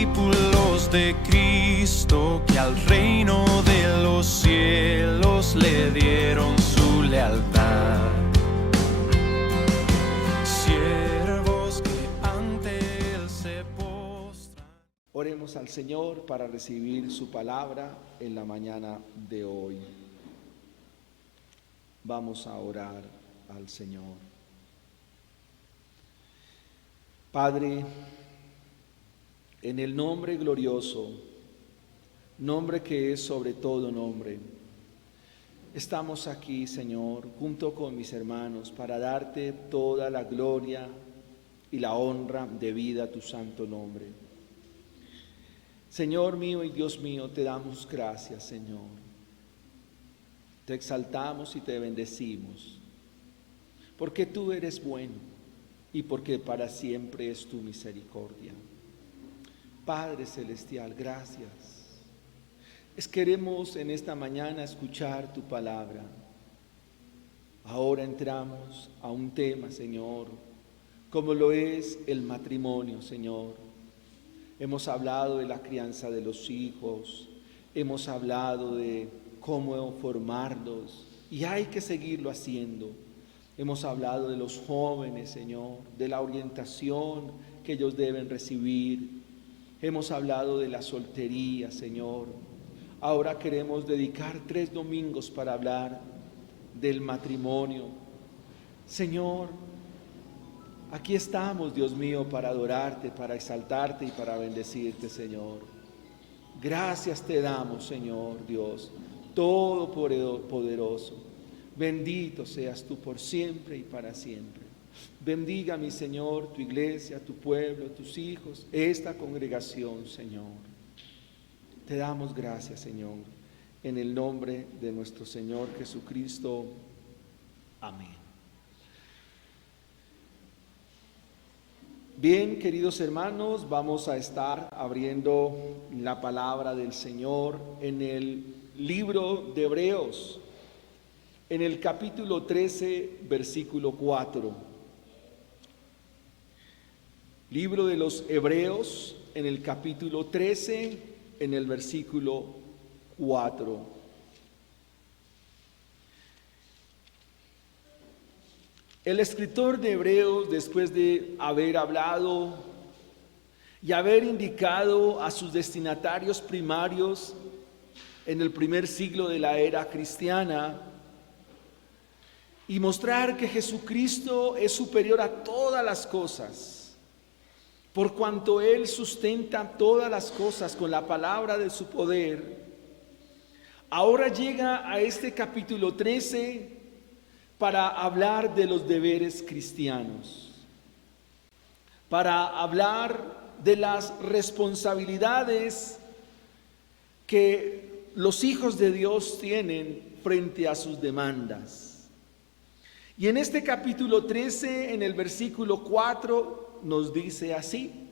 discípulos de Cristo que al reino de los cielos le dieron su lealtad. Siervos que ante Él se postran. Oremos al Señor para recibir su palabra en la mañana de hoy. Vamos a orar al Señor. Padre, en el nombre glorioso, nombre que es sobre todo nombre, estamos aquí, Señor, junto con mis hermanos, para darte toda la gloria y la honra debida a tu santo nombre. Señor mío y Dios mío, te damos gracias, Señor. Te exaltamos y te bendecimos, porque tú eres bueno y porque para siempre es tu misericordia. Padre Celestial, gracias. Queremos en esta mañana escuchar tu palabra. Ahora entramos a un tema, Señor, como lo es el matrimonio, Señor. Hemos hablado de la crianza de los hijos, hemos hablado de cómo formarlos y hay que seguirlo haciendo. Hemos hablado de los jóvenes, Señor, de la orientación que ellos deben recibir. Hemos hablado de la soltería, Señor. Ahora queremos dedicar 3 domingos para hablar del matrimonio. Señor, aquí estamos, Dios mío, para adorarte, para exaltarte y para bendecirte, Señor. Gracias te damos, Señor Dios, todopoderoso. Bendito seas tú por siempre y para siempre. Bendiga, mi Señor, tu iglesia, tu pueblo, tus hijos, esta congregación, Señor. Te damos gracias, Señor, en el nombre de nuestro Señor Jesucristo. Amén. Bien, queridos hermanos, vamos a estar abriendo la palabra del Señor en el libro de Hebreos, en el capítulo 13, versículo 4. Libro de los Hebreos, en el capítulo 13, en el versículo 4. El escritor de Hebreos, después de haber hablado y haber indicado a sus destinatarios primarios en el primer siglo de la era cristiana y mostrar que Jesucristo es superior a todas las cosas, por cuanto Él sustenta todas las cosas con la palabra de su poder, ahora llega a este capítulo 13 para hablar de los deberes cristianos, para hablar de las responsabilidades que los hijos de Dios tienen frente a sus demandas. Y en este capítulo 13, en el versículo 4, nos dice así: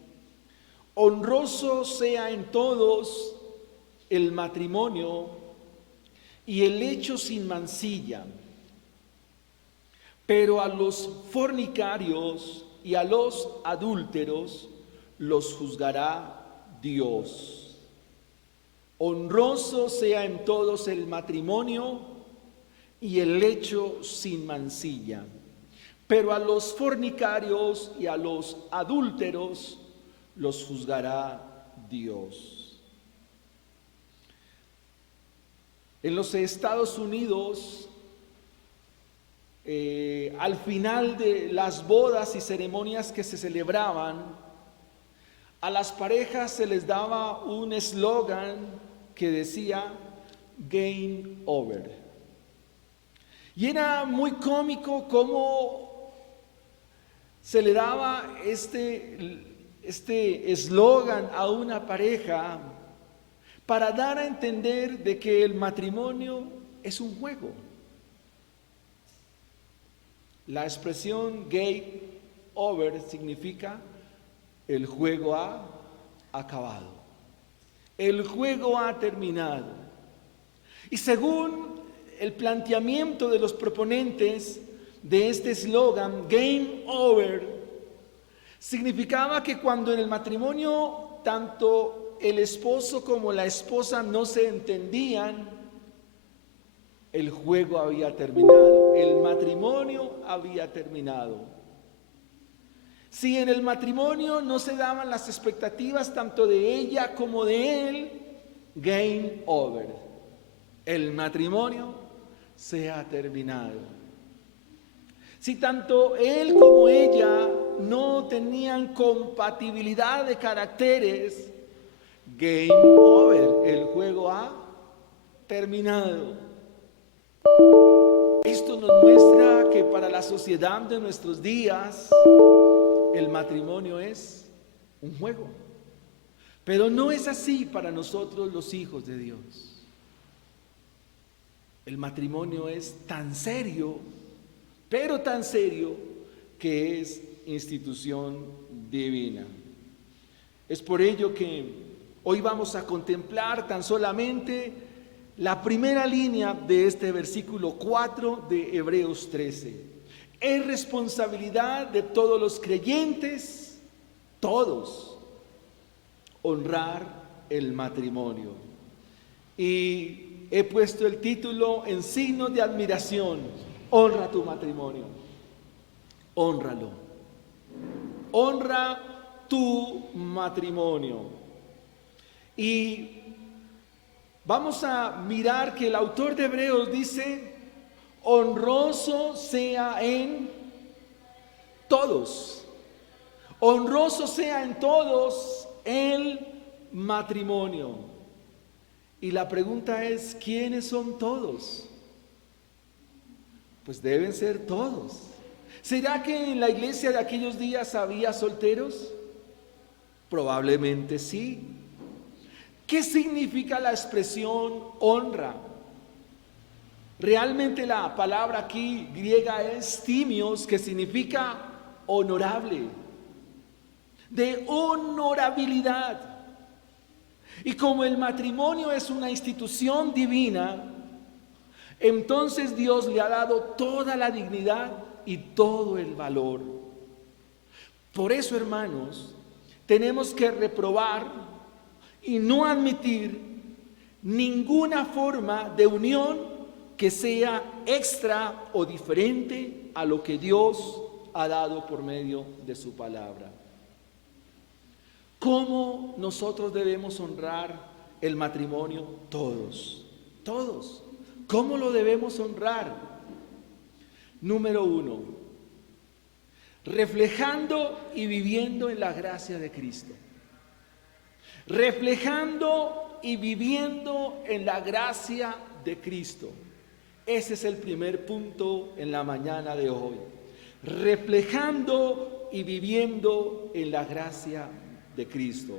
honroso sea en todos el matrimonio y el lecho sin mancilla, pero a los fornicarios y a los adúlteros los juzgará Dios. Honroso sea en todos el matrimonio y el lecho sin mancilla, pero a los fornicarios y a los adúlteros los juzgará Dios. En los Estados Unidos, al final de las bodas y ceremonias que se celebraban, a las parejas se les daba un eslogan que decía "Game over". Y era muy cómico cómo se le daba este eslogan a una pareja para dar a entender de que el matrimonio es un juego. La expresión "game over" significa el juego ha acabado, el juego ha terminado. Y según el planteamiento de los proponentes de este eslogan, "game over", significaba que cuando en el matrimonio tanto el esposo como la esposa no se entendían, el juego había terminado, el matrimonio había terminado. Si en el matrimonio no se daban las expectativas tanto de ella como de él, game over. El matrimonio se ha terminado. Si tanto él como ella no tenían compatibilidad de caracteres, game over. El juego ha terminado. Esto nos muestra que para la sociedad de nuestros días, el matrimonio es un juego. Pero no es así para nosotros los hijos de Dios. El matrimonio es tan serio, pero tan serio, que es institución divina. Es por ello que hoy vamos a contemplar tan solamente la primera línea de este versículo 4 de Hebreos 13. Es responsabilidad de todos los creyentes, todos, honrar el matrimonio. Y he puesto el título en signo de admiración: honra tu matrimonio, hónralo, honra tu matrimonio. Y vamos a mirar que el autor de Hebreos dice: honroso sea en todos, honroso sea en todos el matrimonio. Y la pregunta es: ¿quiénes son todos? Pues deben ser todos. ¿Será que en la iglesia de aquellos días había solteros? Probablemente sí. ¿Qué significa la expresión honra? Realmente la palabra aquí griega es timios, que significa honorable, de honorabilidad. Y como el matrimonio es una institución divina, entonces Dios le ha dado toda la dignidad y todo el valor. Por eso, hermanos, tenemos que reprobar y no admitir ninguna forma de unión que sea extra o diferente a lo que Dios ha dado por medio de su palabra. ¿Cómo nosotros debemos honrar el matrimonio? Todos, todos. ¿Cómo lo debemos honrar? Número 1, reflejando y viviendo en la gracia de Cristo. Reflejando y viviendo en la gracia de Cristo. Ese es el primer punto en la mañana de hoy. Reflejando y viviendo en la gracia de Cristo.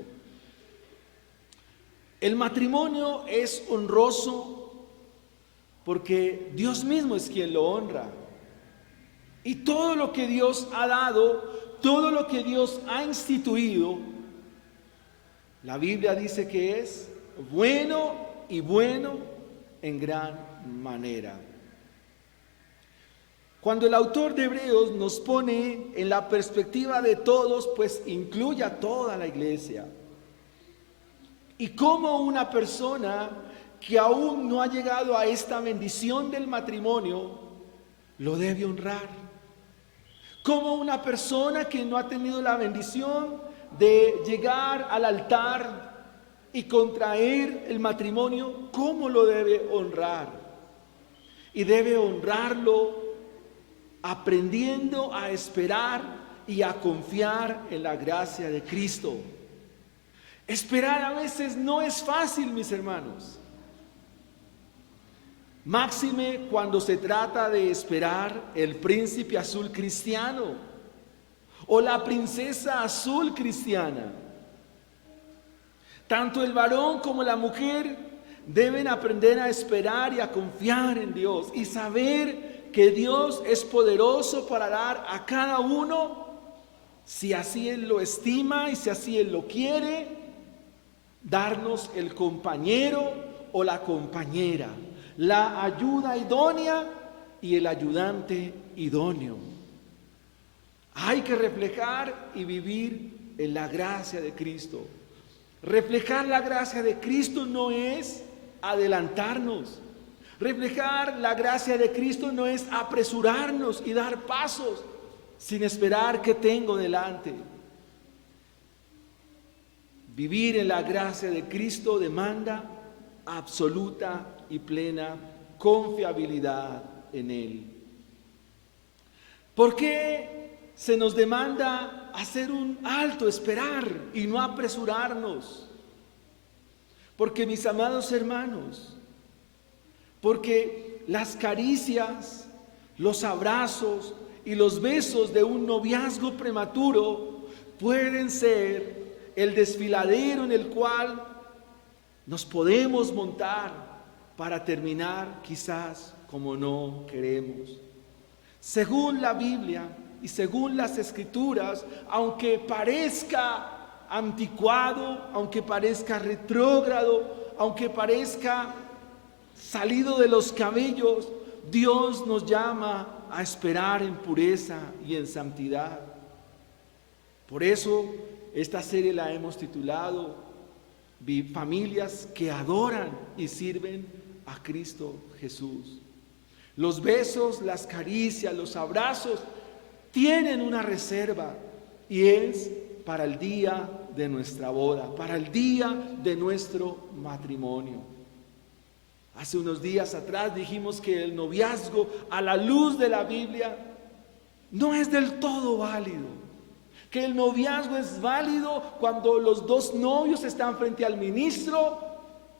El matrimonio es honroso porque Dios mismo es quien lo honra. Y todo lo que Dios ha dado, todo lo que Dios ha instituido, la Biblia dice que es bueno y bueno en gran manera. Cuando el autor de Hebreos nos pone en la perspectiva de todos, pues incluye a toda la iglesia. Y como una persona que aún no ha llegado a esta bendición del matrimonio, lo debe honrar. Como una persona que no ha tenido la bendición de llegar al altar y contraer el matrimonio, ¿cómo lo debe honrar? Y debe honrarlo aprendiendo a esperar y a confiar en la gracia de Cristo. Esperar a veces no es fácil, mis hermanos. Máxime cuando se trata de esperar el príncipe azul cristiano o la princesa azul cristiana. Tanto el varón como la mujer deben aprender a esperar y a confiar en Dios y saber que Dios es poderoso para dar a cada uno, si así Él lo estima y si así Él lo quiere, darnos el compañero o la compañera, la ayuda idónea y el ayudante idóneo. Hay que reflejar y vivir en la gracia de Cristo. Reflejar la gracia de Cristo no es adelantarnos. Reflejar la gracia de Cristo no es apresurarnos y dar pasos sin esperar qué tengo delante. Vivir en la gracia de Cristo demanda absoluta y plena confiabilidad en Él. ¿Por qué se nos demanda hacer un alto, esperar y no apresurarnos? Porque, mis amados hermanos, porque las caricias, los abrazos y los besos de un noviazgo prematuro pueden ser el desfiladero en el cual nos podemos montar para terminar quizás como no queremos. Según la Biblia y según las Escrituras, aunque parezca anticuado, aunque parezca retrógrado, aunque parezca salido de los cabellos, Dios nos llama a esperar en pureza y en santidad. Por eso esta serie la hemos titulado Familias que adoran y sirven a Cristo Jesús. Los besos, las caricias, los abrazos tienen una reserva y es para el día de nuestra boda, para el día de nuestro matrimonio. Hace unos días atrás dijimos que el noviazgo a la luz de la Biblia no es del todo válido, que el noviazgo es válido cuando los dos novios están frente al ministro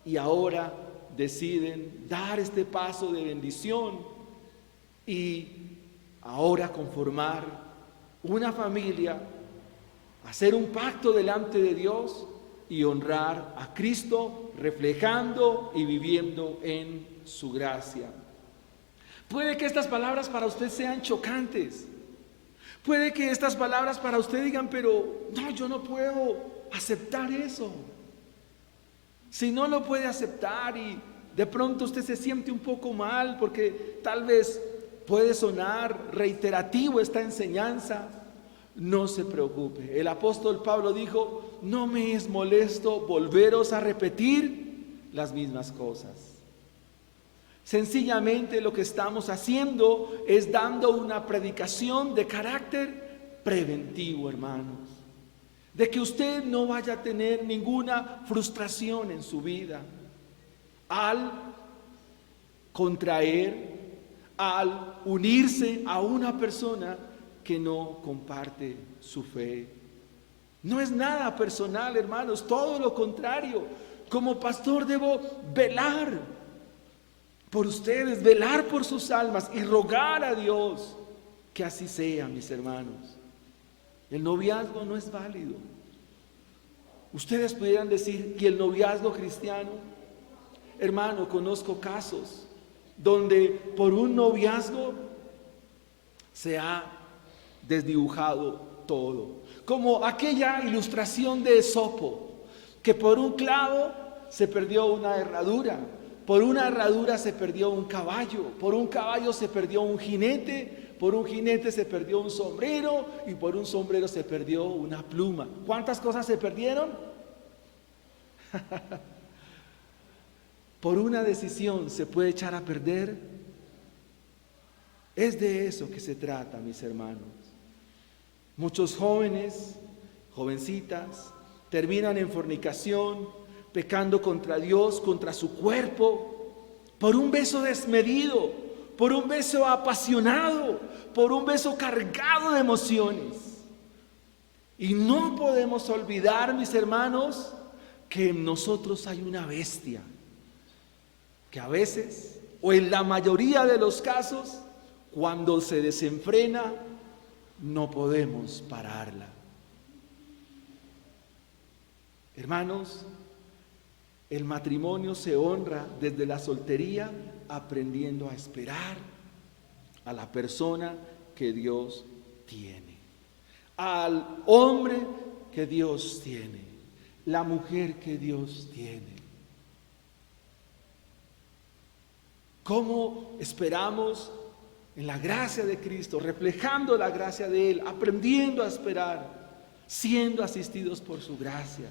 y ahora deciden dar este paso de bendición y ahora conformar una familia, hacer un pacto delante de Dios y honrar a Cristo, reflejando y viviendo en su gracia. Puede que estas palabras para usted sean chocantes. Puede que estas palabras para usted digan, pero no, yo no puedo aceptar eso. Si no lo puede aceptar y de pronto usted se siente un poco mal porque tal vez puede sonar reiterativo esta enseñanza, no se preocupe. El apóstol Pablo dijo, no me es molesto volveros a repetir las mismas cosas. Sencillamente lo que estamos haciendo es dando una predicación de carácter preventivo, hermanos. De que usted no vaya a tener ninguna frustración en su vida al contraer, al unirse a una persona que no comparte su fe. No es nada personal, hermanos, todo lo contrario. Como pastor debo velar por ustedes, velar por sus almas y rogar a Dios que así sea, mis hermanos. El noviazgo no es válido. Ustedes pudieran decir, ¿y el noviazgo cristiano? Hermano, conozco casos donde por un noviazgo se ha desdibujado todo. Como aquella ilustración de Esopo, que por un clavo se perdió una herradura, por una herradura se perdió un caballo, por un caballo se perdió un jinete, por un jinete se perdió un sombrero y por un sombrero se perdió una pluma. ¿Cuántas cosas se perdieron? Por una decisión se puede echar a perder. Es de eso que se trata, mis hermanos. Muchos jóvenes, jovencitas, terminan en fornicación, pecando contra Dios, contra su cuerpo, por un beso desmedido, por un beso apasionado, por un beso cargado de emociones. Y no podemos olvidar, mis hermanos, que en nosotros hay una bestia que a veces, o en la mayoría de los casos, cuando se desenfrena, no podemos pararla. Hermanos, el matrimonio se honra desde la soltería aprendiendo a esperar a la persona que Dios tiene, al hombre que Dios tiene, la mujer que Dios tiene. ¿Cómo esperamos en la gracia de Cristo, reflejando la gracia de Él, aprendiendo a esperar, siendo asistidos por su gracia?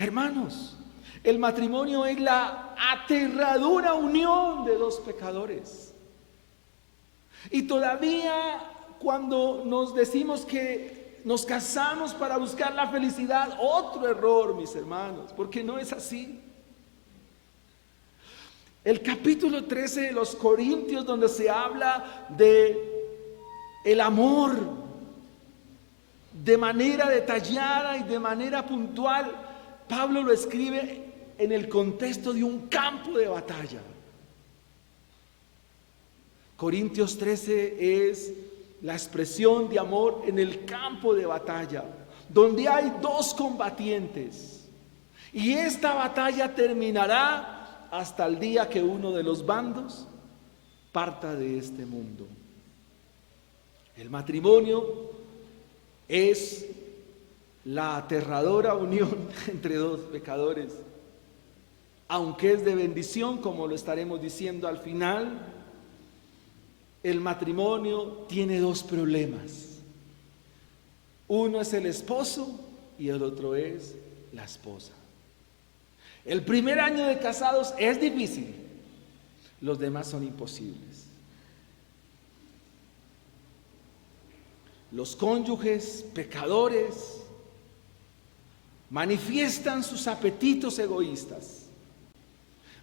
Hermanos, el matrimonio es la aterradora unión de dos pecadores. Y todavía cuando nos decimos que nos casamos para buscar la felicidad, otro error, mis hermanos, porque no es así. El capítulo 13 de los Corintios, donde se habla de el amor de manera detallada y de manera puntual, Pablo lo escribe en el contexto de un campo de batalla. Corintios 13 es la expresión de amor en el campo de batalla, donde hay dos combatientes. Y esta batalla terminará hasta el día que uno de los bandos parta de este mundo. El matrimonio es la aterradora unión entre dos pecadores, aunque es de bendición, como lo estaremos diciendo al final. El matrimonio tiene dos problemas. Uno es el esposo y el otro es la esposa. El primer año de casados es difícil, los demás son imposibles. Los cónyuges pecadores manifiestan sus apetitos egoístas,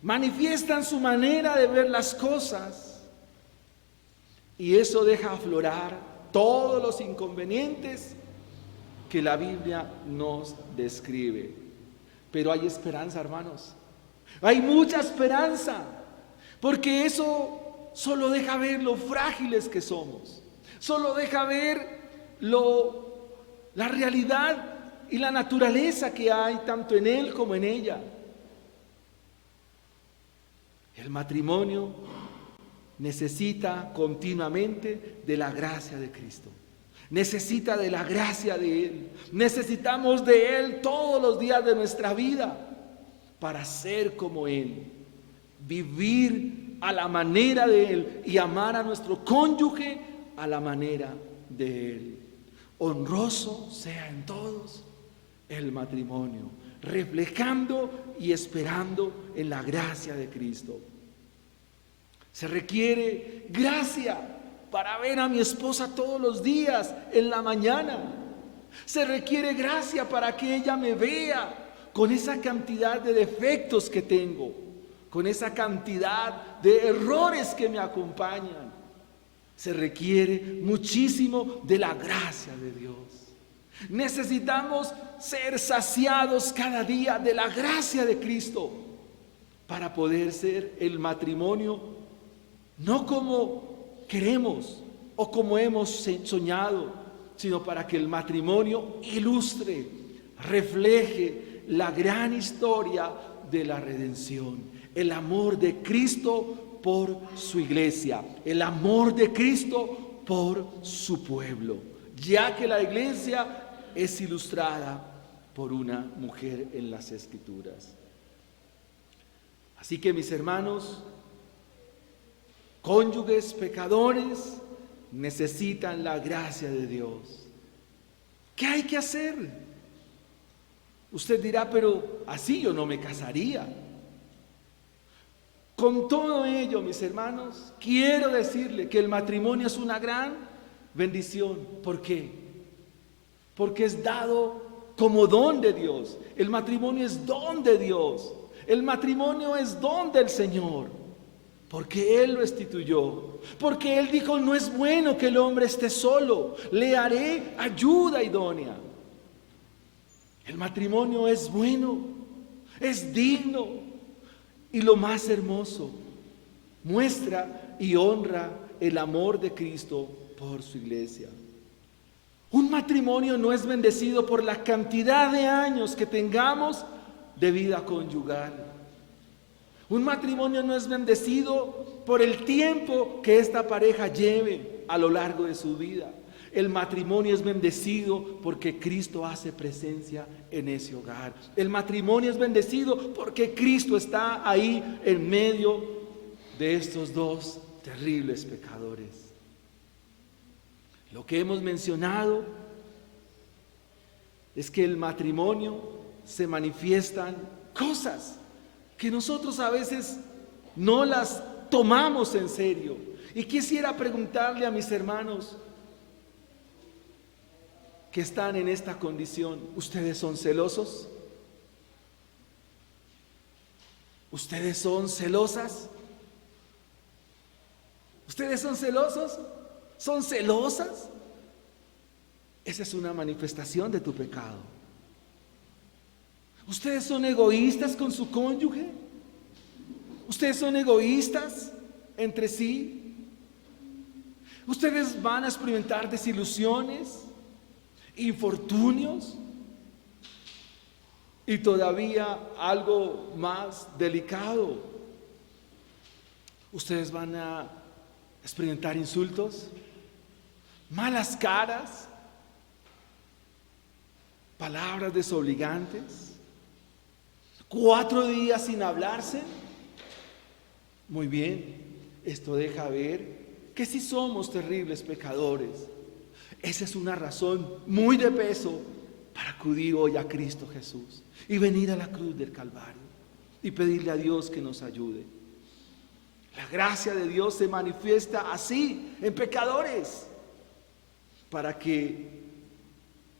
manifiestan su manera de ver las cosas, y eso deja aflorar todos los inconvenientes que la Biblia nos describe. Pero hay esperanza, hermanos. Hay mucha esperanza, porque eso solo deja ver lo frágiles que somos. Solo deja ver la realidad y la naturaleza que hay tanto en él como en ella. El matrimonio necesita continuamente de la gracia de Cristo. Necesita de la gracia de Él. Necesitamos de Él todos los días de nuestra vida para ser como Él, vivir a la manera de Él y amar a nuestro cónyuge a la manera de Él. Honroso sea en todos el matrimonio, reflejando y esperando en la gracia de Cristo. Se requiere gracia para ver a mi esposa todos los días en la mañana. Se requiere gracia para que ella me vea con esa cantidad de defectos que tengo, con esa cantidad de errores que me acompañan. Se requiere muchísimo de la gracia de Dios. Necesitamos ser saciados cada día de la gracia de Cristo para poder ser el matrimonio, no como queremos o como hemos soñado, sino para que el matrimonio ilustre, refleje la gran historia de la redención, el amor de Cristo por su iglesia, el amor de Cristo por su pueblo, ya que la iglesia es ilustrada por una mujer en las Escrituras. Así que, mis hermanos, cónyuges pecadores necesitan la gracia de Dios. ¿Qué hay que hacer? Usted dirá, pero así yo no me casaría. Con todo ello, mis hermanos, quiero decirle que el matrimonio es una gran bendición. ¿Por qué? Porque es dado como don de Dios. El matrimonio es don de Dios. El matrimonio es don del Señor. Porque Él lo instituyó. Porque Él dijo, no es bueno que el hombre esté solo. Le haré ayuda idónea. El matrimonio es bueno, es digno. Y lo más hermoso, muestra y honra el amor de Cristo por su iglesia. Un matrimonio no es bendecido por la cantidad de años que tengamos de vida conyugal. Un matrimonio no es bendecido por el tiempo que esta pareja lleve a lo largo de su vida. El matrimonio es bendecido porque Cristo hace presencia en ese hogar. El matrimonio es bendecido porque Cristo está ahí en medio de estos dos terribles pecadores. Lo que hemos mencionado es que el matrimonio se manifiestan cosas que nosotros a veces no las tomamos en serio. Y quisiera preguntarle a mis hermanos que están en esta condición: ¿ustedes son celosos? ¿Ustedes son celosas? ¿Ustedes son celosos? ¿Son celosas? Esa es una manifestación de tu pecado. ¿Ustedes son egoístas con su cónyuge? ¿Ustedes son egoístas entre sí? ¿Ustedes van a experimentar desilusiones, infortunios? Y todavía algo más delicado: ustedes van a experimentar insultos, malas caras, palabras desobligantes, 4 días sin hablarse. Muy bien, esto deja ver que sí somos terribles pecadores. Esa es una razón muy de peso para acudir hoy a Cristo Jesús y venir a la cruz del Calvario y pedirle a Dios que nos ayude. La gracia de Dios se manifiesta así en pecadores, para que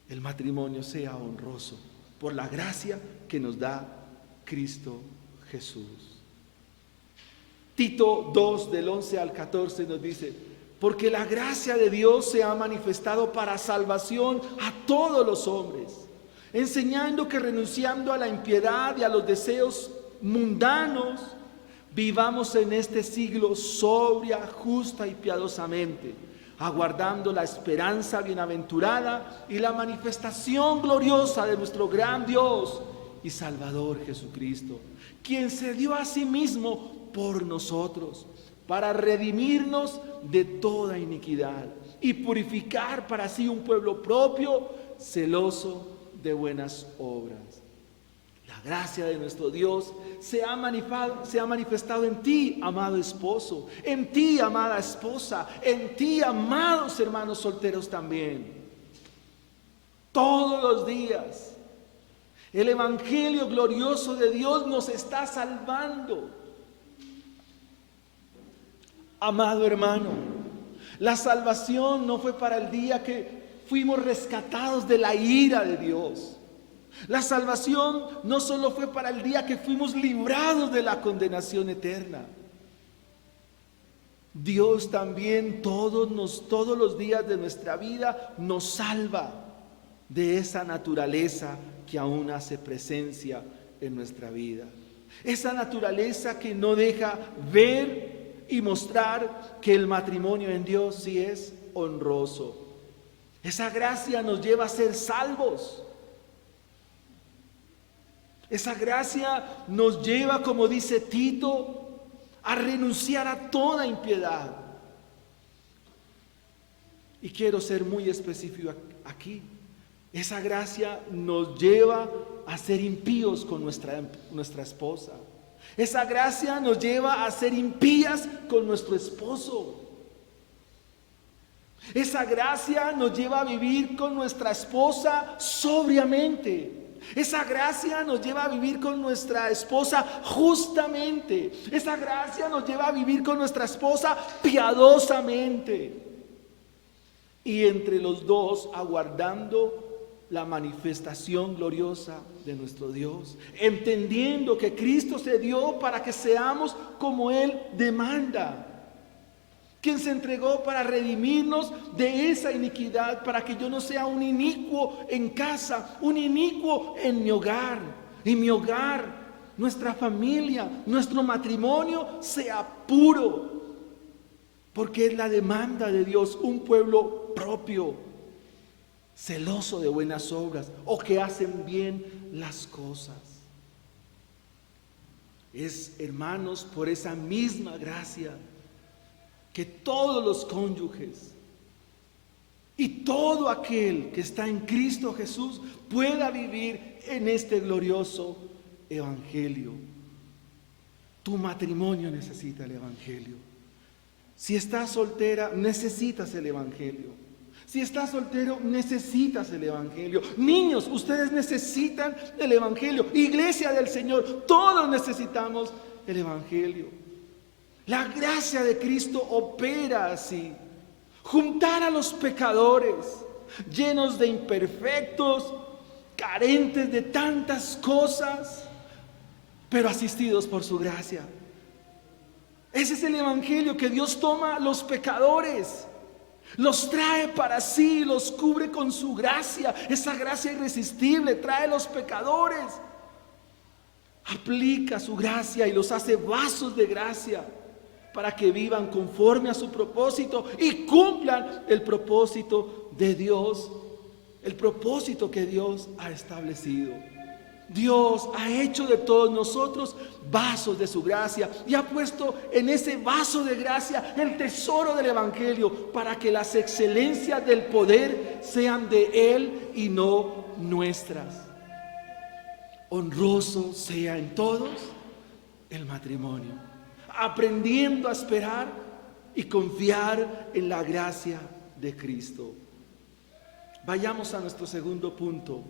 el matrimonio sea honroso por la gracia que nos da Cristo Jesús. Tito 2 del 11 al 14 nos dice: porque la gracia de Dios se ha manifestado para salvación a todos los hombres, enseñando que renunciando a la impiedad y a los deseos mundanos, vivamos en este siglo sobria, justa y piadosamente, aguardando la esperanza bienaventurada y la manifestación gloriosa de nuestro gran Dios y Salvador Jesucristo, quien se dio a sí mismo por nosotros, para redimirnos de toda iniquidad y purificar para sí un pueblo propio, celoso de buenas obras. La gracia de nuestro Dios se ha manifestado en ti, amado esposo, en ti, amada esposa, en ti, amados hermanos solteros también. Todos los días el evangelio glorioso de Dios nos está salvando. Amado hermano, la salvación no fue para el día que fuimos rescatados de la ira de Dios. La salvación no solo fue para el día que fuimos librados de la condenación eterna. Dios también todos los días de nuestra vida nos salva de esa naturaleza que aún hace presencia en nuestra vida. Esa naturaleza que no deja ver y mostrar que el matrimonio en Dios sí es honroso. Esa gracia nos lleva a ser salvos. Esa gracia nos lleva, como dice Tito, a renunciar a toda impiedad. Y quiero ser muy específico aquí. Esa gracia nos lleva a ser impíos con nuestra esposa. Esa gracia nos lleva a ser impías con nuestro esposo. Esa gracia nos lleva a vivir con nuestra esposa sobriamente. Esa gracia nos lleva a vivir con nuestra esposa justamente. Esa gracia nos lleva a vivir con nuestra esposa piadosamente. Y entre los dos aguardando la manifestación gloriosa de nuestro Dios, entendiendo que Cristo se dio para que seamos como Él demanda, quien se entregó para redimirnos de esa iniquidad, para que yo no sea un inicuo en casa, un inicuo en mi hogar, y mi hogar, nuestra familia, nuestro matrimonio sea puro, porque es la demanda de Dios, un pueblo propio, celoso de buenas obras, o que hacen bien las cosas. Es, hermanos, por esa misma gracia que todos los cónyuges y todo aquel que está en Cristo Jesús pueda vivir en este glorioso evangelio. Tu matrimonio necesita el evangelio. Si estás soltera, necesitas el evangelio. Si estás soltero, necesitas el Evangelio. Niños, ustedes necesitan el Evangelio. Iglesia del Señor, todos necesitamos el Evangelio. La gracia de Cristo opera así. Juntar a los pecadores, llenos de imperfectos, carentes de tantas cosas, pero asistidos por su gracia. Ese es el Evangelio, que Dios toma a los pecadores, los trae para sí, los cubre con su gracia. Esa gracia irresistible trae a los pecadores, aplica su gracia y los hace vasos de gracia para que vivan conforme a su propósito y cumplan el propósito de Dios, el propósito que Dios ha establecido. Dios ha hecho de todos nosotros vasos de su gracia y ha puesto en ese vaso de gracia el tesoro del Evangelio para que las excelencias del poder sean de Él y no nuestras. Honroso sea en todos el matrimonio, aprendiendo a esperar y confiar en la gracia de Cristo. Vayamos a nuestro segundo punto.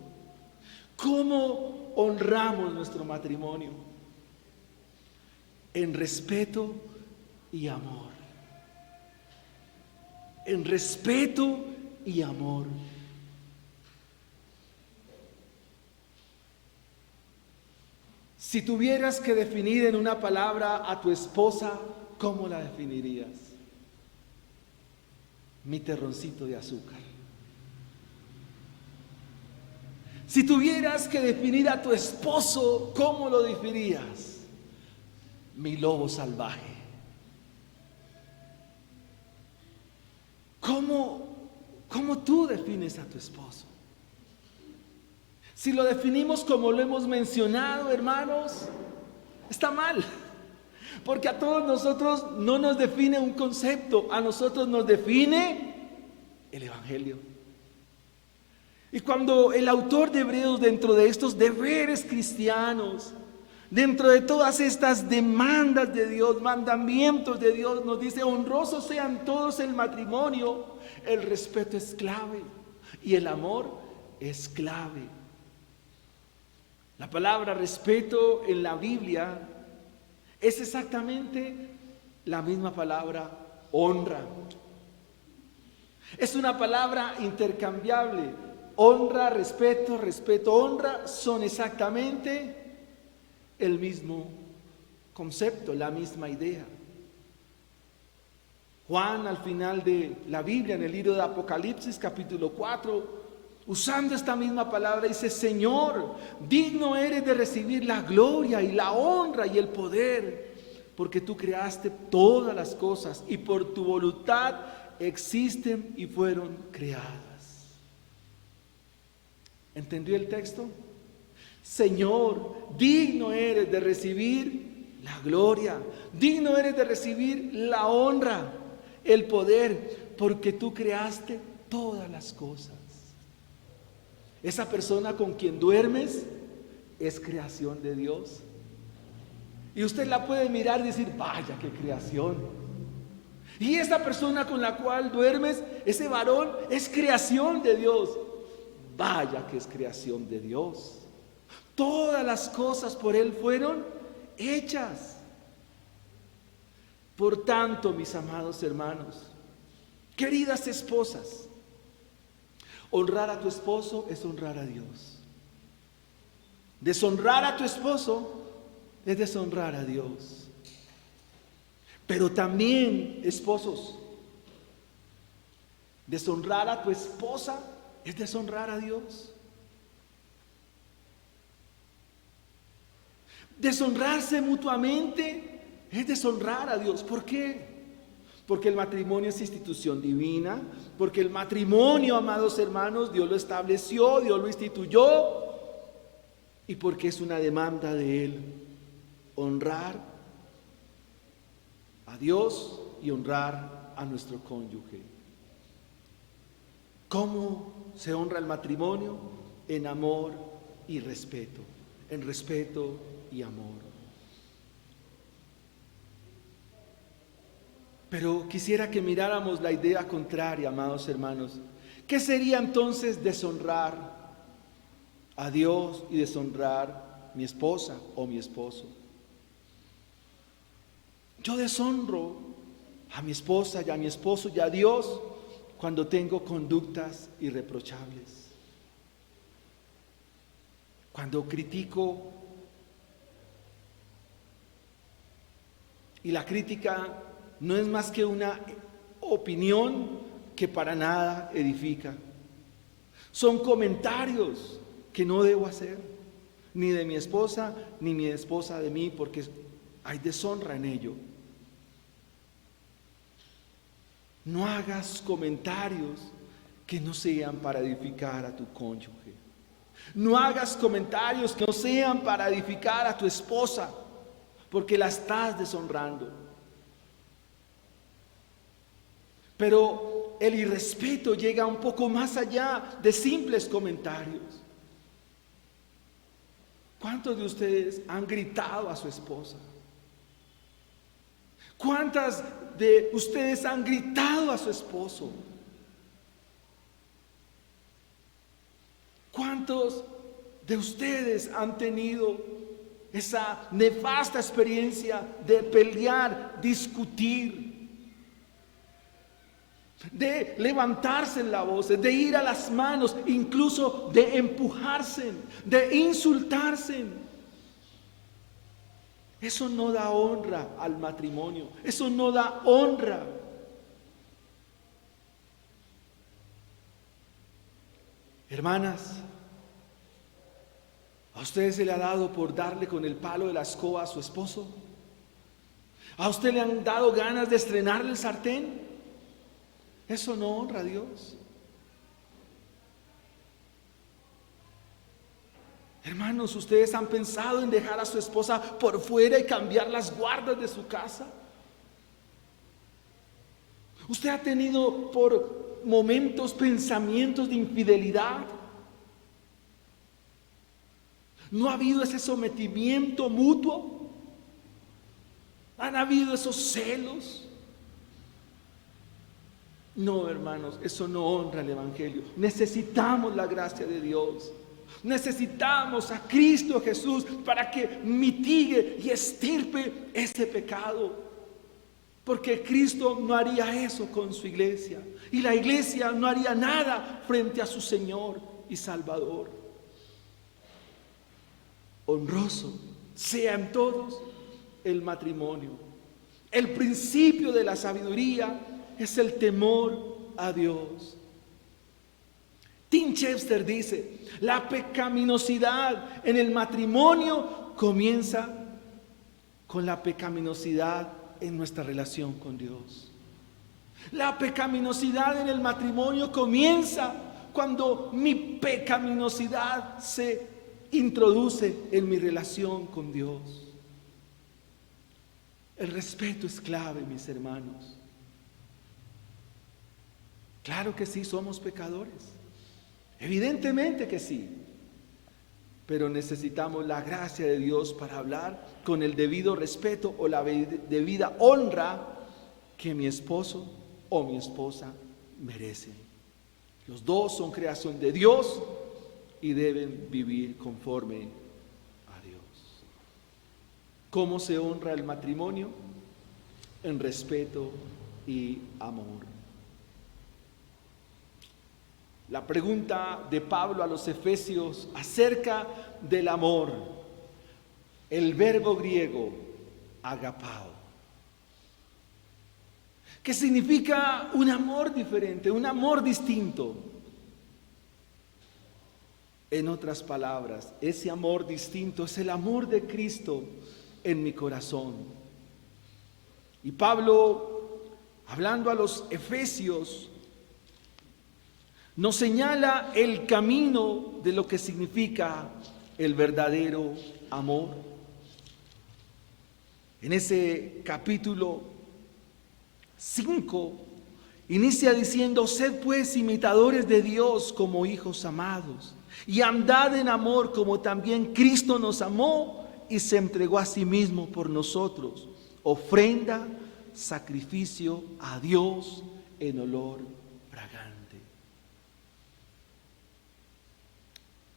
¿Cómo honramos nuestro matrimonio? En respeto y amor. En respeto y amor. Si tuvieras que definir en una palabra a tu esposa, ¿cómo la definirías? Mi terroncito de azúcar. Si tuvieras que definir a tu esposo, ¿cómo lo definirías? Mi lobo salvaje. ¿Cómo tú defines a tu esposo? Si lo definimos como lo hemos mencionado, hermanos, está mal. Porque a todos nosotros no nos define un concepto, a nosotros nos define el Evangelio. Y cuando el autor de Hebreos, dentro de estos deberes cristianos, dentro de todas estas demandas de Dios, mandamientos de Dios, nos dice: honrosos sean todos el matrimonio, el respeto es clave y el amor es clave. La palabra respeto en la Biblia es exactamente la misma palabra honra. Es una palabra intercambiable. Honra, respeto, respeto, honra son exactamente el mismo concepto, la misma idea. Juan, al final de la Biblia, en el libro de Apocalipsis, capítulo 4, usando esta misma palabra, dice: Señor, digno eres de recibir la gloria y la honra y el poder, porque tú creaste todas las cosas y por tu voluntad existen y fueron creadas. ¿Entendió el texto? Señor, digno eres de recibir la gloria, digno eres de recibir la honra, el poder, porque tú creaste todas las cosas. Esa persona con quien duermes es creación de Dios. Y usted la puede mirar y decir: vaya, qué creación. Y esa persona con la cual duermes, ese varón, es creación de Dios. Vaya que es creación de Dios. Todas las cosas por Él fueron hechas. Por tanto, mis amados hermanos, queridas esposas, honrar a tu esposo es honrar a Dios. Deshonrar a tu esposo es deshonrar a Dios. Pero también, esposos, deshonrar a tu esposa es deshonrar a Dios. Deshonrarse mutuamente es deshonrar a Dios. ¿Por qué? Porque el matrimonio es institución divina, porque el matrimonio, amados hermanos, Dios lo estableció, Dios lo instituyó, y porque es una demanda de Él honrar a Dios y honrar a nuestro cónyuge. ¿Cómo se honra el matrimonio? En amor y respeto, en respeto y amor. Pero quisiera que miráramos la idea contraria, amados hermanos, ¿Qué sería entonces deshonrar a Dios y deshonrar a mi esposa o mi esposo? Yo deshonro a mi esposa y a mi esposo y a Dios cuando tengo conductas irreprochables. Cuando critico, y la crítica no es más que una opinión que para nada edifica. Son comentarios que no debo hacer, ni de mi esposa, ni mi esposa de mí, porque hay deshonra en ello. No hagas comentarios que no sean para edificar a tu cónyuge. No hagas comentarios que no sean para edificar a tu esposa, porque la estás deshonrando. Pero el irrespeto llega un poco más allá de simples comentarios. ¿Cuántos de ustedes han gritado a su esposa? ¿Cuántas de ustedes han gritado a su esposo? ¿Cuántos de ustedes han tenido esa nefasta experiencia de pelear, discutir, de levantarse en la voz, de ir a las manos, incluso de empujarse, de insultarse? Eso no da honra al matrimonio, eso no da honra. Hermanas, ¿a usted se le ha dado por darle con el palo de la escoba a su esposo? ¿A usted le han dado ganas de estrenarle el sartén? Eso no honra a Dios. Hermanos, ¿ustedes han pensado en dejar a su esposa por fuera y cambiar las guardas de su casa? ¿Usted ha tenido por momentos pensamientos de infidelidad? ¿No ha habido ese sometimiento mutuo? ¿Han habido esos celos? No, hermanos, eso no honra el Evangelio. Necesitamos la gracia de Dios. Necesitamos a Cristo Jesús para que mitigue y extirpe ese pecado. Porque Cristo no haría eso con su iglesia. Y la iglesia no haría nada frente a su Señor y Salvador. Honroso sea en todos el matrimonio. El principio de la sabiduría es el temor a Dios. Tim Chester dice: la pecaminosidad en el matrimonio comienza con la pecaminosidad en nuestra relación con Dios. La pecaminosidad en el matrimonio comienza cuando mi pecaminosidad se introduce en mi relación con Dios. El respeto es clave, mis hermanos. Claro que sí, somos pecadores. Evidentemente que sí. Pero necesitamos la gracia de Dios para hablar con el debido respeto o la debida honra que mi esposo o mi esposa merecen. Los dos son creación de Dios y deben vivir conforme a Dios. ¿Cómo se honra el matrimonio? En respeto y amor. La pregunta de Pablo a los Efesios acerca del amor, el verbo griego agapao, que significa un amor diferente, un amor distinto. En otras palabras, ese amor distinto es el amor de Cristo en mi corazón. Y Pablo, hablando a los Efesios, nos señala el camino de lo que significa el verdadero amor. En ese capítulo 5 inicia diciendo: sed pues imitadores de Dios como hijos amados, y andad en amor como también Cristo nos amó y se entregó a sí mismo por nosotros, ofrenda, sacrificio a Dios en olor fragante.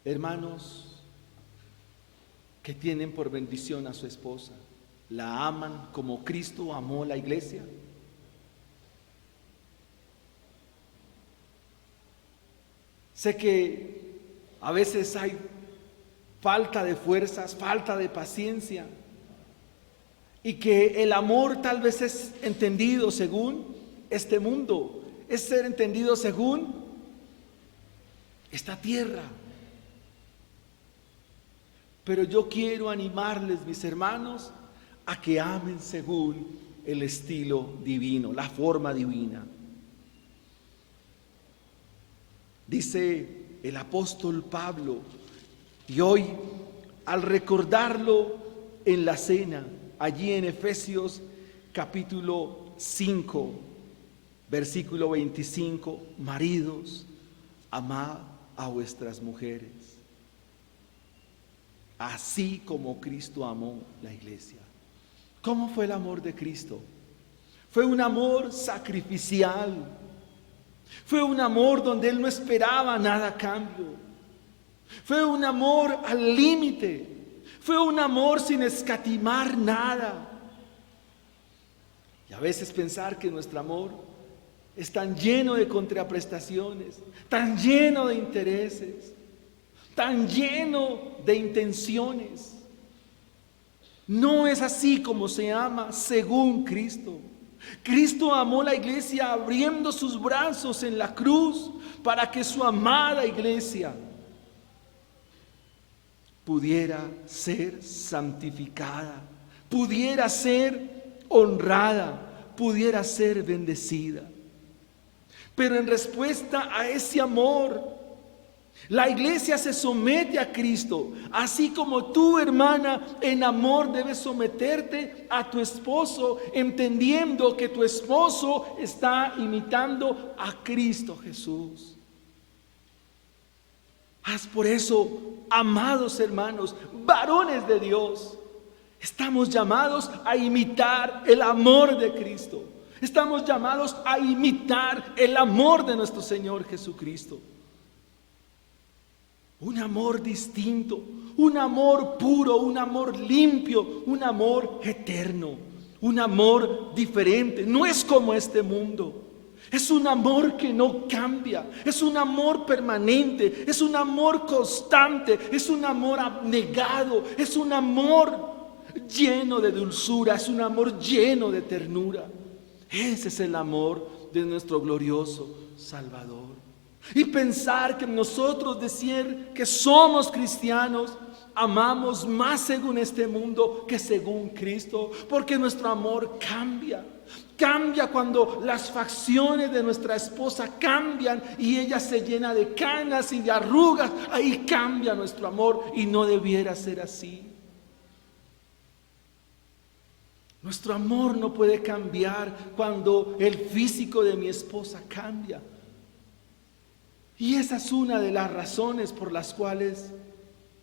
Hermanos que tienen por bendición a su esposa, ¿la aman como Cristo amó la iglesia? Sé que a veces hay falta de fuerzas, falta de paciencia, y que el amor tal vez es entendido según este mundo, es ser entendido según esta tierra. Pero yo quiero animarles, mis hermanos, a que amen según el estilo divino, la forma divina. Dice el apóstol Pablo, y hoy al recordarlo en la cena, allí en Efesios capítulo 5, versículo 25, maridos, amad a vuestras mujeres, así como Cristo amó la iglesia. ¿Cómo fue el amor de Cristo? Fue un amor sacrificial. Fue un amor donde Él no esperaba nada a cambio. Fue un amor al límite. Fue un amor sin escatimar nada. Y a veces pensar que nuestro amor es tan lleno de contraprestaciones, tan lleno de intereses, tan lleno de intenciones. No es así como se ama según Cristo. Cristo amó la iglesia abriendo sus brazos en la cruz para que su amada iglesia pudiera ser santificada, pudiera ser honrada, pudiera ser bendecida. Pero en respuesta a ese amor, la iglesia se somete a Cristo, así como tú, hermana, en amor debes someterte a tu esposo, entendiendo que tu esposo está imitando a Cristo Jesús. Haz por eso, amados hermanos, varones de Dios, estamos llamados a imitar el amor de Cristo. Estamos llamados a imitar el amor de nuestro Señor Jesucristo. Un amor distinto, un amor puro, un amor limpio, un amor eterno, un amor diferente. No es como este mundo. Es un amor que no cambia, es un amor permanente, es un amor constante, es un amor abnegado, es un amor lleno de dulzura, es un amor lleno de ternura. Ese es el amor de nuestro glorioso Salvador. Y pensar que nosotros decir que somos cristianos, amamos más según este mundo que según Cristo, porque nuestro amor cambia. Cambia cuando las facciones de nuestra esposa cambian y ella se llena de canas y de arrugas. Ahí cambia nuestro amor y no debiera ser así. Nuestro amor no puede cambiar cuando el físico de mi esposa cambia. Y esa es una de las razones por las cuales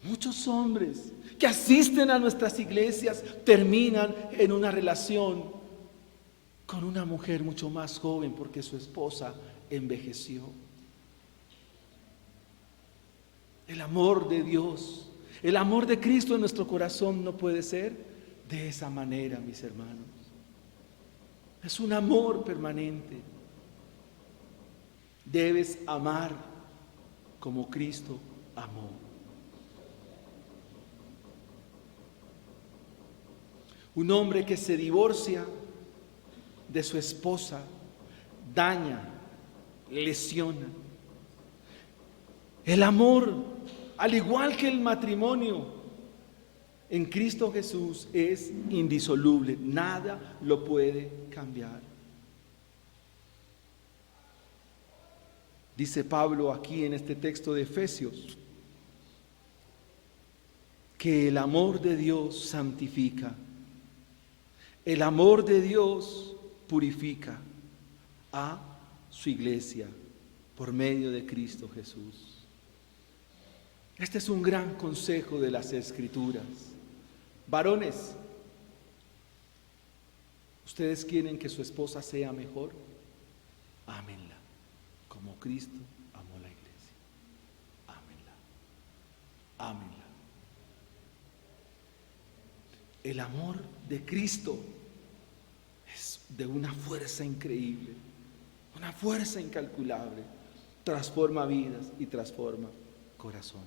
muchos hombres que asisten a nuestras iglesias terminan en una relación con una mujer mucho más joven porque su esposa envejeció. El amor de Dios, el amor de Cristo en nuestro corazón no puede ser de esa manera, mis hermanos. Es un amor permanente. Debes amar como Cristo amó. Un hombre que se divorcia de su esposa daña, lesiona. El amor, al igual que el matrimonio, en Cristo Jesús es indisoluble. Nada lo puede cambiar. Dice Pablo aquí en este texto de Efesios que el amor de Dios santifica, el amor de Dios purifica a su iglesia por medio de Cristo Jesús. Este es un gran consejo de las Escrituras. Varones, ¿ustedes quieren que su esposa sea mejor? Ámenla como Cristo amó la iglesia. Ámenla. el amor de Cristo es de una fuerza increíble, una fuerza incalculable. Transforma vidas y transforma corazones.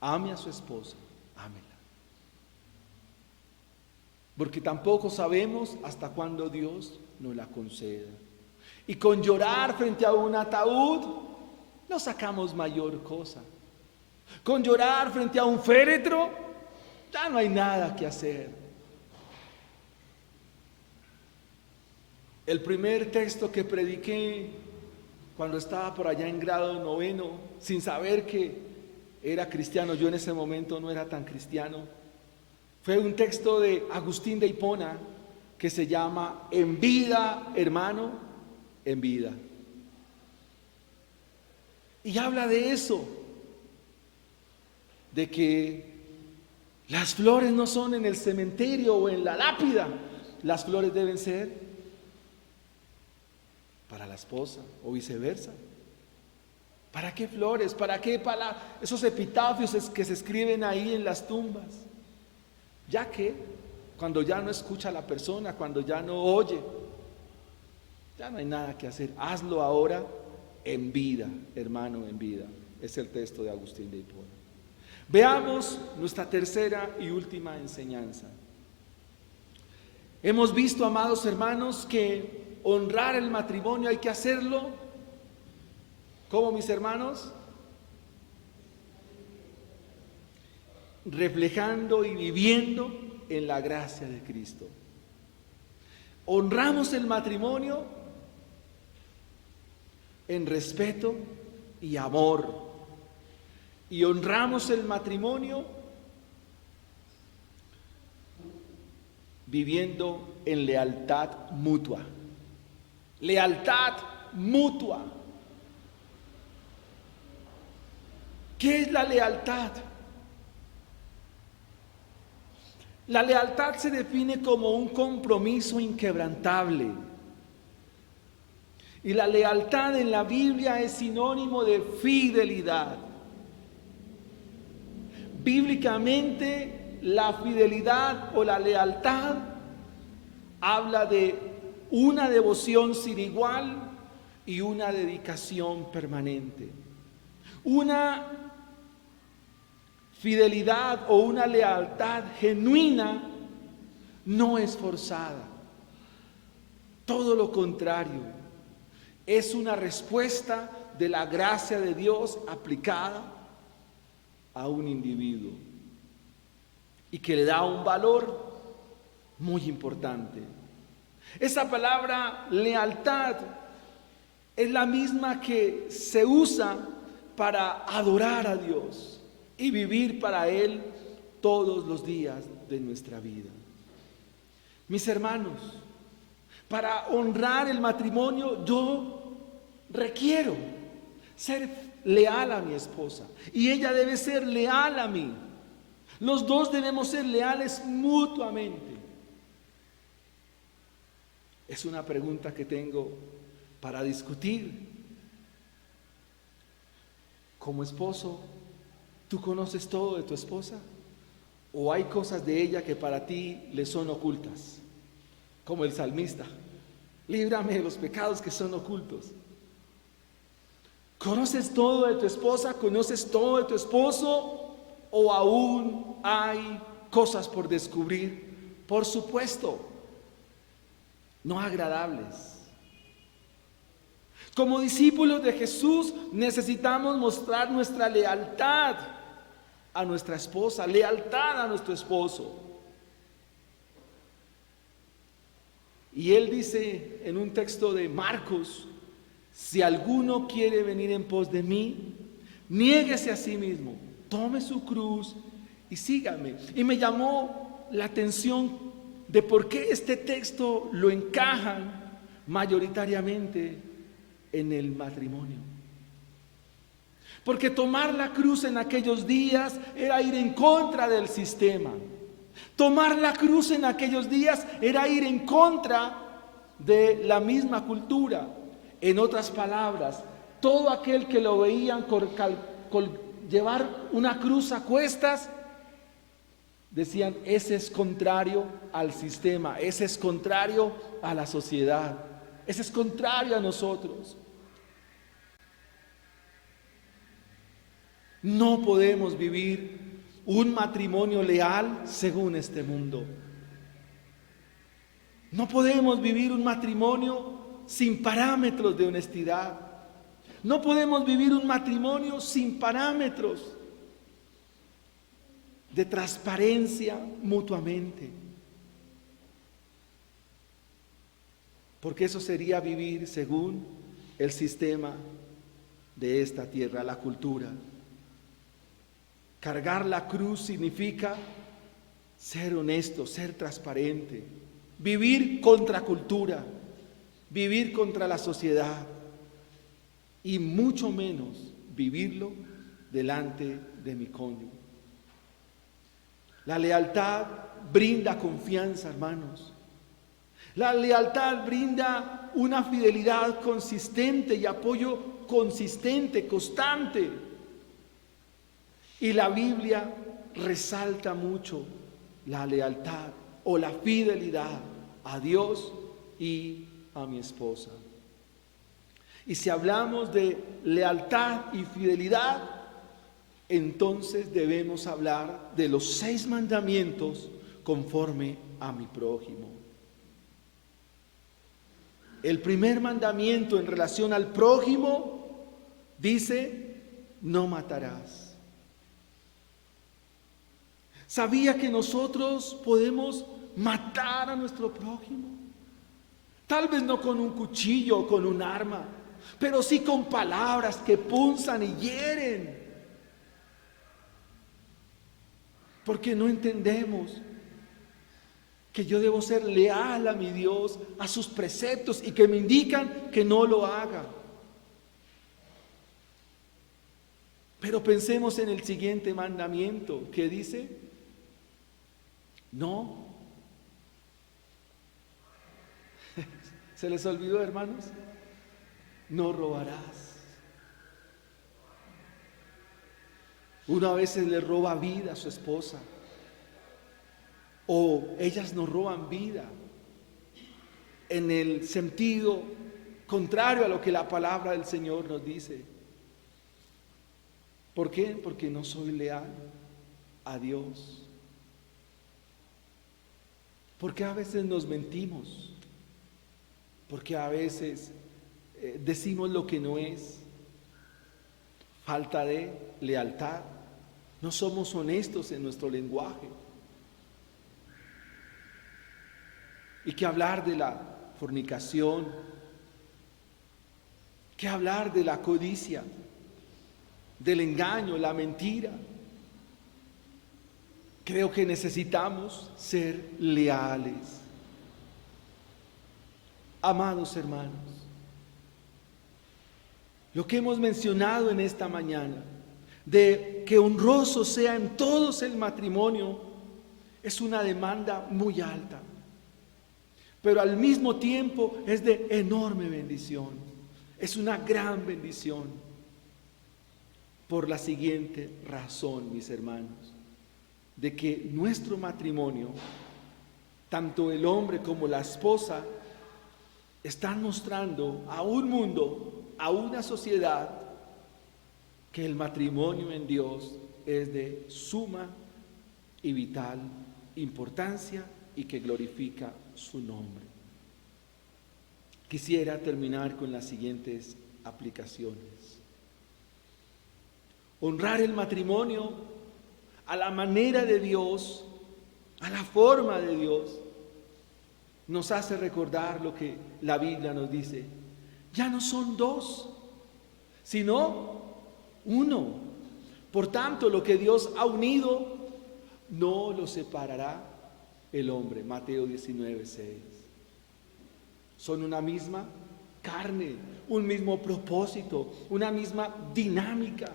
Ame a su esposa, ámela. Porque tampoco sabemos hasta cuándo Dios nos la conceda. Y con llorar frente a un ataúd no sacamos mayor cosa. Con llorar frente a un féretro ya no hay nada que hacer. El primer texto que prediqué cuando estaba por allá en grado noveno, sin saber que era cristiano, yo en ese momento no era tan cristiano, fue un texto de Agustín de Hipona que se llama En vida, hermano, en vida. Y habla de eso, de que las flores no son en el cementerio o en la lápida, las flores deben ser para la esposa o viceversa. ¿Para qué flores? ¿Para qué esos epitafios que se escriben ahí en las tumbas? Ya que cuando ya no escucha a la persona, cuando ya no oye, ya no hay nada que hacer. Hazlo ahora en vida, hermano, en vida. Es el texto de Agustín de Hipona. Veamos nuestra tercera y última enseñanza. Hemos visto, amados hermanos, que honrar el matrimonio hay que hacerlo. ¿Cómo, mis hermanos? Reflejando y viviendo en la gracia de Cristo. Honramos el matrimonio en respeto y amor. Y honramos el matrimonio viviendo en lealtad mutua. Lealtad mutua. ¿Qué es la lealtad? La lealtad se define como un compromiso inquebrantable. Y la lealtad en la Biblia es sinónimo de fidelidad. Bíblicamente, la fidelidad o la lealtad habla de una devoción sin igual y una dedicación permanente. Una fidelidad o una lealtad genuina no es forzada. Todo lo contrario, es una respuesta de la gracia de Dios aplicada a un individuo y que le da un valor muy importante. Esa palabra lealtad es la misma que se usa para adorar a Dios y vivir para Él todos los días de nuestra vida. Mis hermanos, para honrar el matrimonio yo requiero ser leal a mi esposa y ella debe ser leal a mí. Los dos debemos ser leales mutuamente. Es una pregunta que tengo para discutir. Como esposo, ¿tú conoces todo de tu esposa? ¿O hay cosas de ella que para ti le son ocultas? Como el salmista, líbrame de los pecados que son ocultos. ¿Conoces todo de tu esposa? ¿Conoces todo de tu esposo? ¿O aún hay cosas por descubrir? Por supuesto, no agradables. Como discípulos de Jesús necesitamos mostrar nuestra lealtad a nuestra esposa, lealtad a nuestro esposo. Y él dice en un texto de Marcos: si alguno quiere venir en pos de mí, niéguese a sí mismo, tome su cruz y sígame. Y me llamó la atención de por qué este texto lo encajan mayoritariamente en el matrimonio. Porque tomar la cruz en aquellos días era ir en contra del sistema. Tomar la cruz en aquellos días era ir en contra de la misma cultura. En otras palabras, todo aquel que lo veían llevar una cruz a cuestas Decían, ese es contrario al sistema, ese es contrario a la sociedad, ese es contrario a nosotros. No podemos vivir un matrimonio leal según este mundo. No podemos vivir un matrimonio sin parámetros de honestidad. No podemos vivir un matrimonio sin parámetros de transparencia mutuamente. Porque eso sería vivir según el sistema de esta tierra, la cultura. Cargar la cruz significa ser honesto, ser transparente, vivir contra cultura, vivir contra la sociedad y mucho menos vivirlo delante de mi cónyuge. La lealtad brinda confianza, hermanos. La lealtad brinda una fidelidad consistente y apoyo consistente, constante. Y la Biblia resalta mucho la lealtad o la fidelidad a Dios y a mi esposa. Y si hablamos de lealtad y fidelidad, entonces debemos hablar de los 6 mandamientos conforme a mi prójimo. El primer mandamiento en relación al prójimo dice, no matarás. ¿Sabía que nosotros podemos matar a nuestro prójimo? Tal vez no con un cuchillo o con un arma, pero sí con palabras que punzan y hieren. Porque no entendemos que yo debo ser leal a mi Dios, a sus preceptos y que me indican que no lo haga. Pero pensemos en el siguiente mandamiento que dice, no. ¿Se les olvidó, hermanos? No robarás. Uno a veces le roba vida a su esposa, o ellas nos roban vida en el sentido contrario a lo que la palabra del Señor nos dice. ¿Por qué? Porque no soy leal a Dios. Porque a veces nos mentimos, porque a veces decimos lo que no es, falta de lealtad, no somos honestos en nuestro lenguaje. Y que hablar de la fornicación, que hablar de la codicia, del engaño, la mentira. Creo que necesitamos ser leales. Amados hermanos, lo que hemos mencionado en esta mañana, de que honroso sea en todos el matrimonio, es una demanda muy alta, pero al mismo tiempo es de enorme bendición. Es una gran bendición por la siguiente razón, mis hermanos, de que nuestro matrimonio, tanto el hombre como la esposa, están mostrando a un mundo, a una sociedad, que el matrimonio en Dios es de suma y vital importancia y que glorifica su nombre. Quisiera terminar con las siguientes aplicaciones. Honrar el matrimonio a la manera de Dios, a la forma de Dios, nos hace recordar lo que la Biblia nos dice. Ya no son 2, sino 1. Por tanto, lo que Dios ha unido, no lo separará el hombre. Mateo 19:6. Son una misma carne, un mismo propósito, una misma dinámica,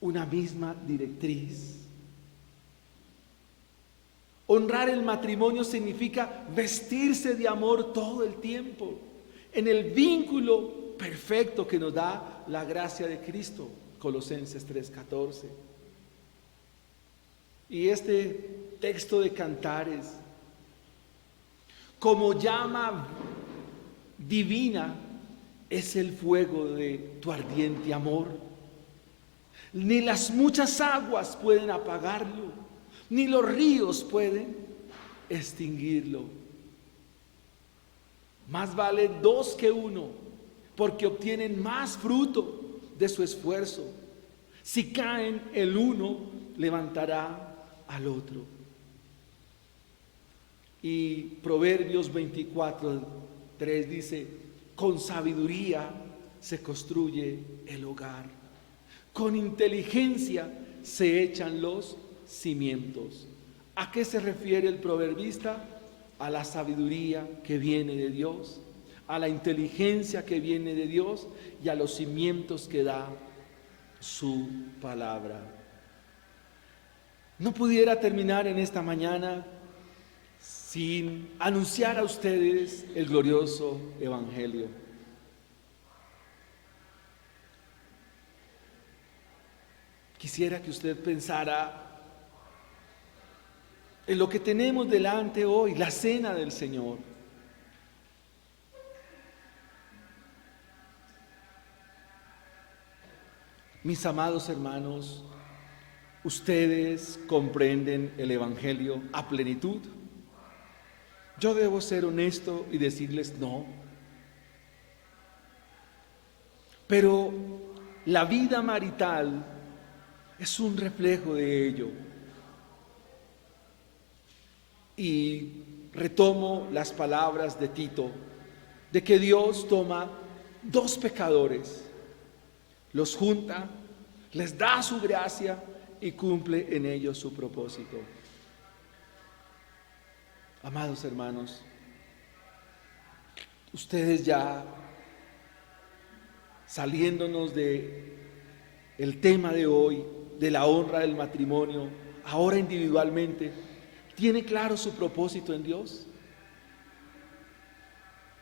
una misma directriz. Honrar el matrimonio significa vestirse de amor todo el tiempo, en el vínculo perfecto que nos da la gracia de Cristo, Colosenses 3:14. Y este texto de Cantares, como llama divina, es el fuego de tu ardiente amor. Ni las muchas aguas pueden apagarlo, ni los ríos pueden extinguirlo. Más vale dos que uno, porque obtienen más fruto de su esfuerzo. Si caen, el uno levantará al otro. Y Proverbios 24:3 dice: con sabiduría se construye el hogar, con inteligencia se echan los cimientos. ¿A qué se refiere el proverbista? A la sabiduría que viene de Dios, a la inteligencia que viene de Dios y a los cimientos que da su palabra. No pudiera terminar en esta mañana sin anunciar a ustedes el glorioso evangelio. Quisiera que usted pensara en lo que tenemos delante hoy, la cena del Señor. Mis amados hermanos, ¿ustedes comprenden el evangelio a plenitud? Yo debo ser honesto y decirles no. Pero la vida marital es un reflejo de ello. Y retomo las palabras de Tito, de que Dios toma dos pecadores, los junta, les da su gracia y cumple en ellos su propósito. Amados hermanos, ustedes ya saliéndonos de el tema de hoy, de la honra del matrimonio, ahora individualmente, ¿tiene claro su propósito en Dios?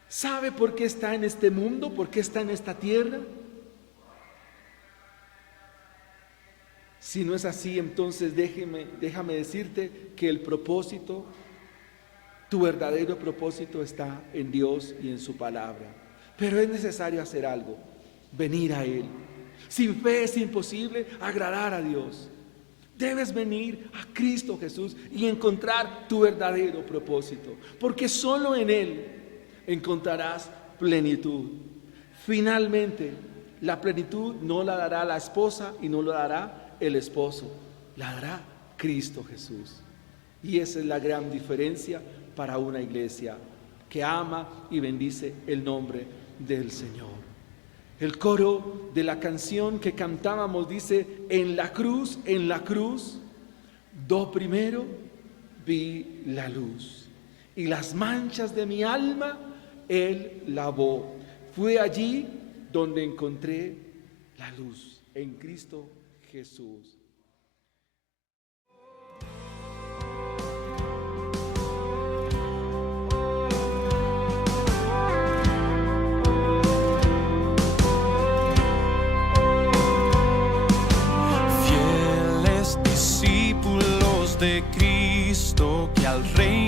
¿Sabe por qué está en este mundo? ¿Por qué está en esta tierra? Si no es así, entonces déjame decirte que el propósito, tu verdadero propósito está en Dios y en su palabra. Pero es necesario hacer algo, venir a Él. Sin fe es imposible agradar a Dios. Debes venir a Cristo Jesús y encontrar tu verdadero propósito, porque solo en Él encontrarás plenitud. Finalmente, la plenitud no la dará la esposa y no la dará el esposo, la dará Cristo Jesús. Y esa es la gran diferencia para una iglesia que ama y bendice el nombre del Señor. El coro de la canción que cantábamos dice: en la cruz, do primero vi la luz, y las manchas de mi alma Él lavó. Fue allí donde encontré la luz, en Cristo Jesús. De Cristo que al reino